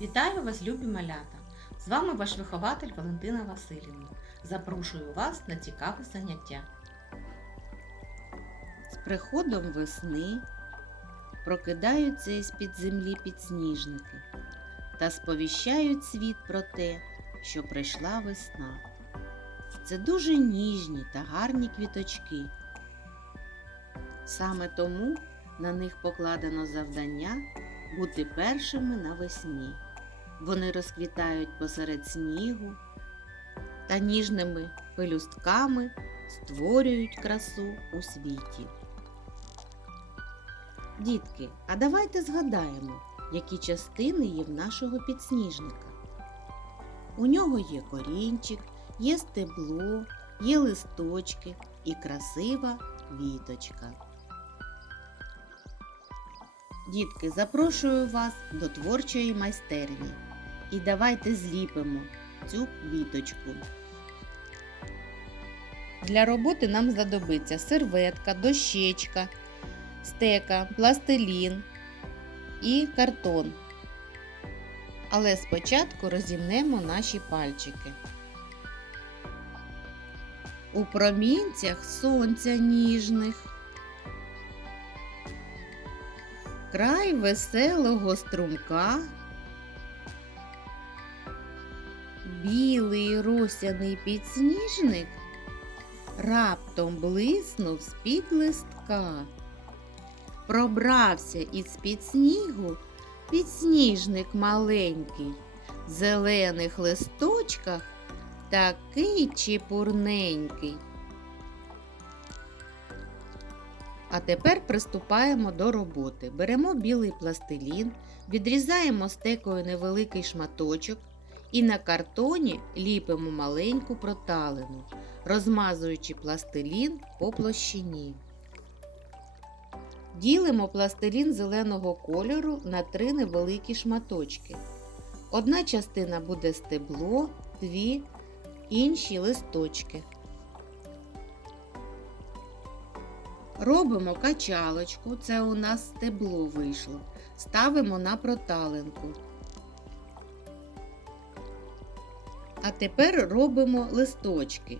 Вітаю вас, любі малята! З вами ваш вихователь Валентина Васильівна. Запрошую вас на цікаве заняття. З приходом весни прокидаються із-під землі підсніжники та сповіщають світ про те, що прийшла весна. Це дуже ніжні та гарні квіточки. Саме тому на них покладено завдання бути першими навесні. Вони розквітають посеред снігу та ніжними пелюстками створюють красу у світі. Дітки, а давайте згадаємо, які частини є в нашого підсніжника. У нього є корінчик, є стебло, є листочки і красива віточка. Дітки, запрошую вас до творчої майстерні і давайте зліпимо цю квіточку. Для роботи нам знадобиться серветка, дощечка, стека, пластилін і картон. Але спочатку розімнемо наші пальчики. У промінцях сонця ніжних. Край веселого струмка. Білий росяний підсніжник раптом блиснув з-під листка. Пробрався із-під снігу підсніжник маленький, в зелених листочках такий чепурненький. А тепер приступаємо до роботи. Беремо білий пластилін, відрізаємо стекою невеликий шматочок і на картоні ліпимо маленьку проталину, розмазуючи пластилін по площині. Ділимо пластилін зеленого кольору на три невеликі шматочки. Одна частина буде стебло, дві інші листочки. Робимо качалочку, це у нас стебло вийшло. Ставимо на проталинку. А тепер робимо листочки.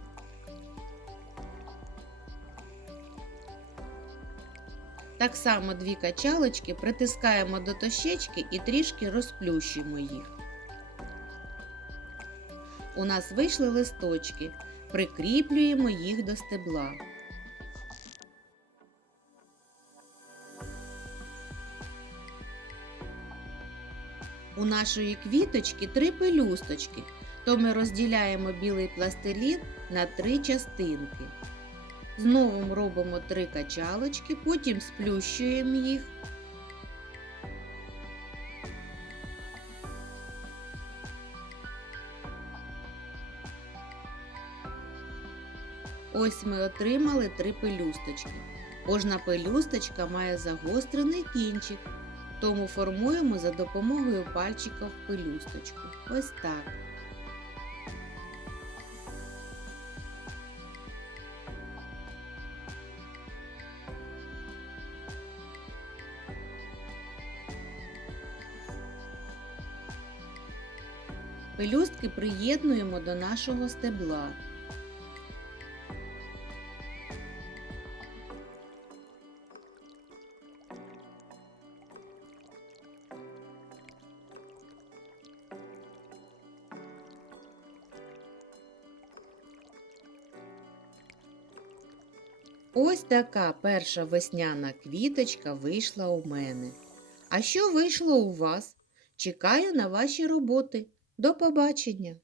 Так само дві качалочки притискаємо до тощечки і трішки розплющуємо їх. У нас вийшли листочки, прикріплюємо їх до стебла. У нашої квіточки три пелюсточки, то ми розділяємо білий пластилін на три частинки. Знову робимо три качалочки, потім сплющуємо їх. Ось ми отримали три пелюсточки. Кожна пелюсточка має загострений кінчик, тому формуємо за допомогою пальчика в пелюсточку. Ось так. Пелюстки приєднуємо до нашого стебла. Ось така перша весняна квіточка вийшла у мене. А що вийшло у вас? Чекаю на ваші роботи. До побачення!